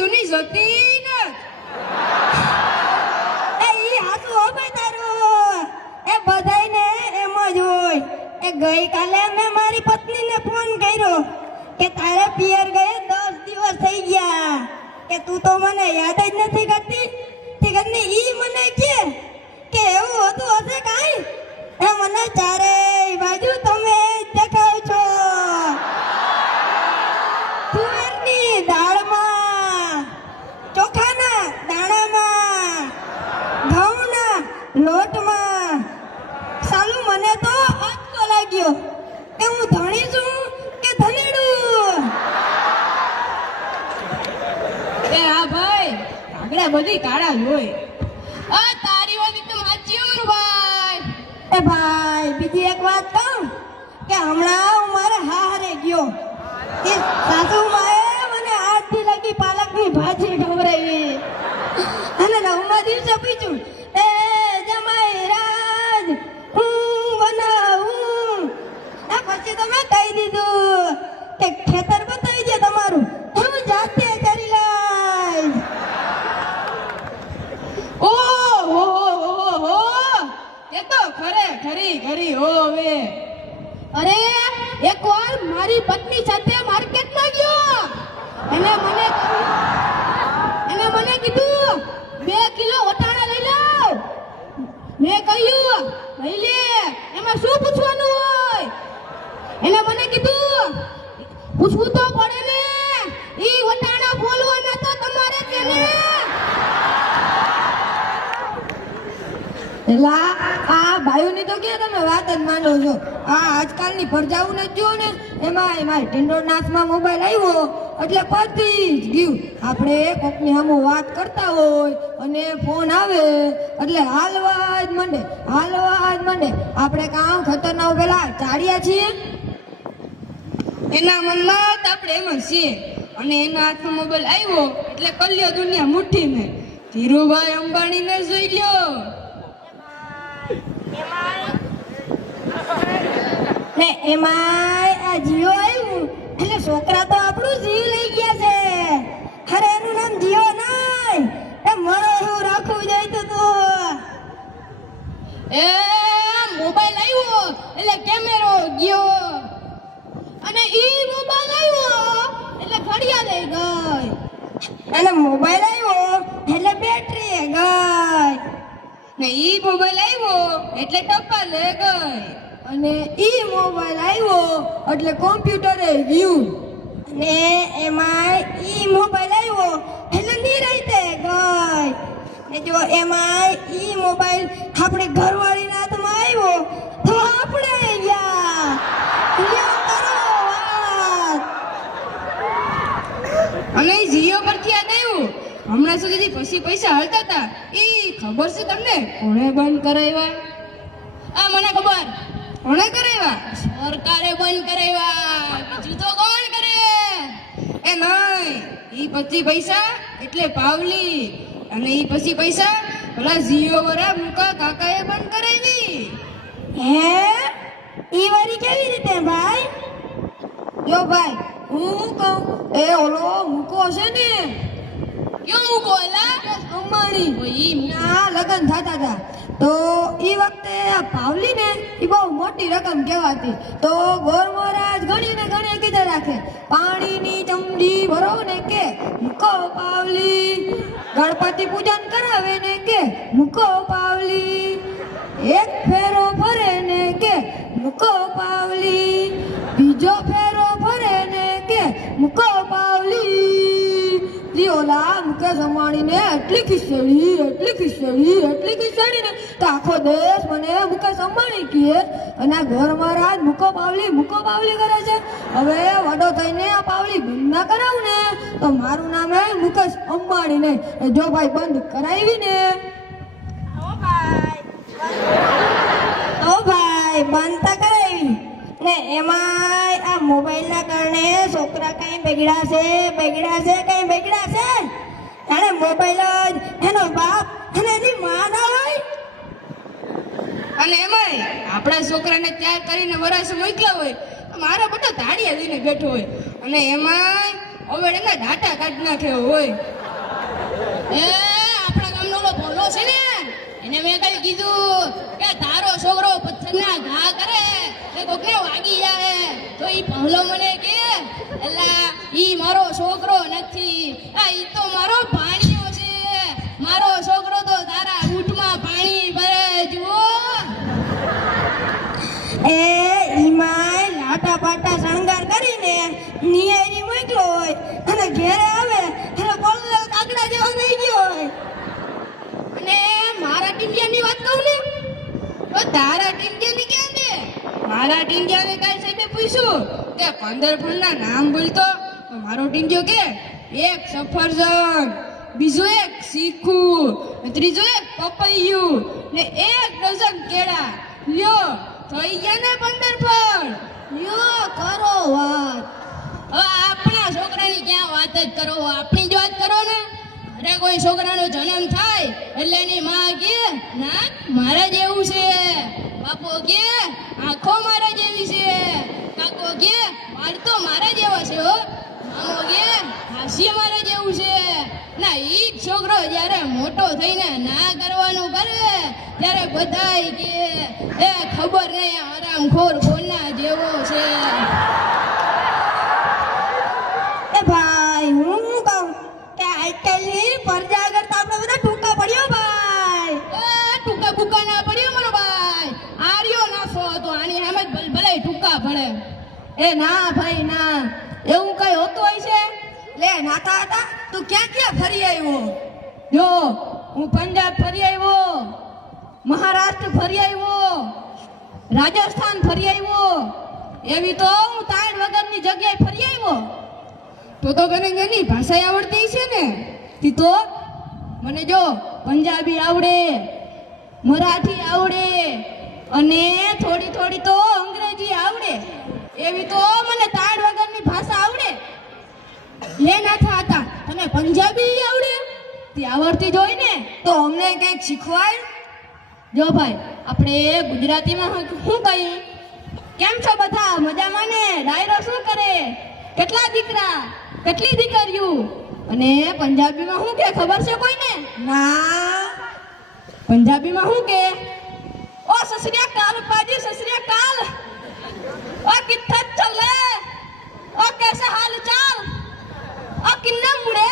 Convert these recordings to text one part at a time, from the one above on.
જૂની જતી ને એ ઈ હાસુ હો ભાઈ તારું એ બધાયને એમ જ હોય એ ગઈકાલે મેં મારી પત્નીને ફોન કર્યો કે તારે પિયર ગયે 10 દિવસ થઈ ગયા કે તું તો મને યાદ જ નથી કરતી ઠીક ને ઈ મને કે એવું હતું હશે કાંઈ એ મને ચારેય બાજુ તમે જ દેખાવ છો તુવેરની દાળમાં ચોખાના દાણામાં ઘઉંના લોટમાં સાલું મને તો આંચકો લાગ્યો કે હું ધણી છું કે ધનેડું એ હા ભાઈ આગળ બધી કાળા જ હોય આ તારી વાત એકદમ સાચી હોય ભાઈ એ ભાઈ બીજી એક વાત કહું કે હમણાં હું મારે હારે ગયો કે સાસુ માએ મને આજથી લગી પાલકની ભાજી ખવડાવી અને 9મા દિવસે પૂછ્યું એ જમાઈ રાજ હું બનાવું આ પછી તો મેં કહી દીધું કે ખેતર બતાવી દે તમારું હું જાતે કરી લઈશ ઓહો એ તો ખરી હોવે અરે એકવાર મારી પત્ની સાથે માર્કેટમાં ગયો એને મને કીધું 2 કિલો વટાણા લઈ લાવ મેં કહ્યું લઈ લે એમાં શું પૂછવાનું હોય એને મને કીધું પૂછવું તો પડે ને ઈ વટાણા બોલવાના તો તમારે છે ને એલા આ ભાઈઓની તો કે તમે વાત જ માનો છો આ આજકાલની પ્રજાઓને જ જો ને એમાં ટિંડોર નાથમાં મોબાઈલ આવ્યો એટલે પતી જ ગયું આપણે કોકની સામે વાત કરતા હોય અને ફોન આવે એટલે હાલવા જ માંડે આપણે કામ ખતરનાક પેલા ચાડ્યા છીએ એના મનમાં તો આપણે એમ જ છીએ અને એના હાથમાં મોબાઈલ આવ્યો એટલે કલ્યો દુનિયા મુઠ્ઠીમાં ધીરુભાઈ અંબાણીને જોઈ લ્યો ને એમાં આ જીઓ આવ્યું એટલે છોકરા તો આપણું જીવ લઈ ગયા છે અરે એનું નામ જીઓ નહીં એ મરો હું રાખવું જોઈતું તું એ મોબાઈલ આવ્યો એટલે કેમેરો ગયો અને ઈ મોબાઈલ આવ્યો એટલે ઘડિયાળ ગઈ અને મોબાઈલ આવ્યો એટલે બેટરી ગઈ ને ઈ મોબાઈલ આવ્યો એટલે ટપાલ ગઈ અને ઈ મોબાઈલ આવ્યો એટલે કોમ્પ્યુટરે ગયું અને એમાં ઈ મોબાઈલ આવ્યો એટલે નિરાંતે ગઈ ને જો એમાં ઈ મોબાઈલ આપણે ઘરવાળીના હાથમાં આવ્યો તો આપણે ગયા લ્યો કરો વાત અને જીઓ પરથી યાદ આવ્યું હમણાં સુધી પછી પૈસા હાલતા હતા ઈ ખબર છે તમને કોણે બંધ કરાવ્યા આ મને ખબર કોણે કરાવ્યા સરકારે બંધ કરાવ્યા બીજું તો કોણ કરે એ નહીં ઈ પછી પૈસા એટલે પાવલી અને ઈ પછી પૈસા પેલા જીઓ વાળા મુકા કાકાએ બંધ કરાવી હે ઈ વારી કેવી રીતે ભાઈ જો ભાઈ હું કહું એ ઓલો મૂકો છે ને ક્યાં મૂકો એલા અંબાણી ઈ ના લગન થતા હતા તો ઈ વખતે આ પાવલી ને ઈ બહુ મોટી રકમ કહેવાતી તો ગોર મહારાજ ગણીને કીધે રાખે પાણીની ચમડી ભરો ને કે મૂકો પાવલી ગણપતિ પૂજન કરાવે ને કે મૂકો પાવલી એક ફેરો ફરે ને કે મૂકો પાવલી બીજો ફેરો ફરે ને કે મૂકો પાવલી ઓલા મુકેશ અંબાણીને એટલી ખીચડી ને તો આખો દેશ મને મુકેશ અંબાણી કહે અને આ ઘર મહારાજ મૂકો પાવલી કરે છે હવે વડો થઈને આ પાવલી બંધ ના કરાવું ને તો મારું નામ હે મુકેશ અંબાણી નહીં જો ભાઈ બંધ કરાવી ને ભાઈ બંધ તો કરાવી ને એમાં આ મોબાઈલના કારણે છોકરા કઈ બગડ્યા છે અને મોબાઈલ જ એનો બાપ અને એની માં ના હોય અને એમાંય આપણા છોકરાને તૈયાર કરીને વરાસે મોકલ્યા હોય મારા બધા ધાડિયા લઈને બેઠો હોય અને એમાંય હવે એના ડાટા કાઢી નાખે હોય. એ આપણા ગામનો ઓલો ભોલો છે ને, એને મેં કઈ કીધું કે તારો છોકરો પથ્થરના ઘા કરે તે કોકને વાગી જાય તો ઈ ભોલો મને કે એલા ઈ મારો છોકરો નથી, આ ઈ તો મારો ભાણિયો છે. મારો છોકરો તો તારા ઊંટમાં પાણી ભરે જુઓ. એ ઈમાય લાટા પાટા શણગાર કરીને નિયારી મોકલો હોય અને ઘેરે આવે એટલે બોલલો કાગડા જેવો થઈ ગયો હોય. અને મારા ટીંડિયાની વાત કહું ને તો તારા ટીંડિયાની ક્યાં છે? મારા ટીંડિયાને કાલ સાહેબે પૂછ્યું કે 15 ફળના નામ બોલતો તો મારો ટીંડિયો કે એક સફરજન, બીજું એક ચીકુ, ત્રીજું એક પપૈયું ને એક ડઝન કેળા. લ્યો થઈ ગયા ને 15 ફળ. લ્યો કરો વાત. હવે આપણા છોકરાની ક્યાં વાત જ કરો, આપણી જ વાત કરો ને. અરે કોઈ છોકરાનો જન્મ થાય એટલે એની માં કે ના મારા જેવું છે, બાપો કે આંખો મારા જેવી છે, કાકો કે વાળ તો મારા જેવા છે હો, મામો કે હાસ્ય મારા જેવું છે. ના ઈ છોકરો જ્યારે મોટો થઈને ના કરવાનું કરે ત્યારે બધાય કે એ ખબર નહીં આરામખોર કોના જેવો છે. એ ભાઈ હું શું કહું કે આજકાલની પરજા કરતા આપણે બધા ટૂંકા પડ્યો ભાઈ. એ ટૂંકા બુકા ના પડ્યો મારો ભાઈ, આર્યો નાસો હતો, આની સામે જ ભલે ટૂંકા પડે. એ ના ભાઈ ના, એવું કઈ હોતું હોય છે? લે નાતા હતા તું ક્યાં ક્યાં ફરી આવ્યો? જો હું પંજાબ ફરી આવ્યો, મહારાષ્ટ્ર ફરી આવ્યો, રાજસ્થાન ફરી આવ્યો, એવી તો હું તાણ વગરની જગ્યાએ ફરી આવ્યો. તો તને ઘણી ભાષા આવડતી છે ને? તી તો મને જો પંજાબી આવડે, મરાઠી આવડે અને થોડી થોડી તો અંગ્રેજી આવડે. એવી તો મને તાણ વગરની ભાષા આવડે. લે નાથા હતા તને પંજાબી આવડે? તે આવડતી જોઈ ને તો અમને કંઈક શીખવાય. જો ભાઈ આપણે ગુજરાતીમાં શું કહીએ? કેમ છો બધા મજામાં ને? ડાયરો શું કરે? કેટલા દીકરા, કેટલી દીકરીઓ? અને પંજાબીમાં શું કે ખબર છે કોઈને? ના. પંજાબીમાં શું કે? ઓ સસરિયા કાલ પાજી, સસરિયા કાલ. ઓ કિત્થા ચલે? ઓ कैसे हाल चाल? ઓ કિન્ના મુડે?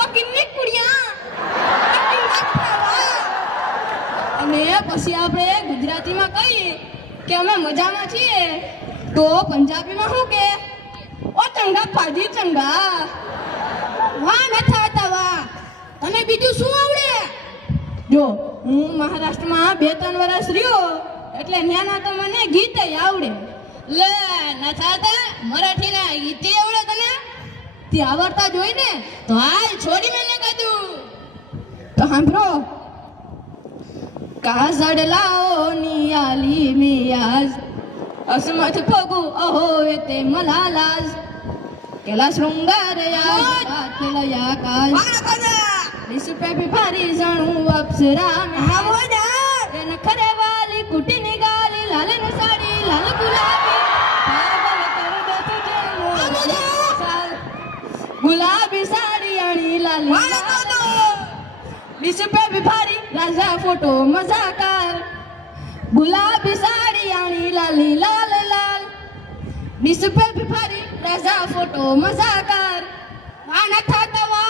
ઓ કિન્ની કુડિયા? ઓ કિન્ના ખાવા? અને પછી આપણે ગુજરાતીમાં કહીએ કે અમે મજામાં છીએ તો પંજાબીમાં શું કે? ઓ ચંગા પાજી ચંગા. વાહ નથા હતા વાહ. તને બીજું શું આવડે? જો હું મહારાષ્ટ્રમાં 2-3 વર્ષ રહ્યો એટલે ન્યાના તો મને ગીતે આવડે. લે ના થાતા મરાઠીના ગીતે આવડે તને? તે આવડતા જોઈ ને તો હાલ છોડી મેને કીધું. તો સાંભળો. કાજળ લાઓ નિયાલી મિયાજ અસમથ પગુ અહો તે મલાલાજ કેલા શૃંગાર યા કેલા કાજ વિસ પે ભિખારી જાણું અપ્સરા મે એ નખરે વાલી કુટી નિગાલી લાલ ને સાડી લાલ ગુલાબી પાગલ કર દે તુજે ગુલાબી સાડી અણી લાલી વિસ પે ભિખારી રાજા ફોટો મજાકાર ગુલાબી સાડી આણી લાલી લાલ લાલ વિસ પે ભિખારી રાજા ફોટો મજાકાર વાહ નથા તવા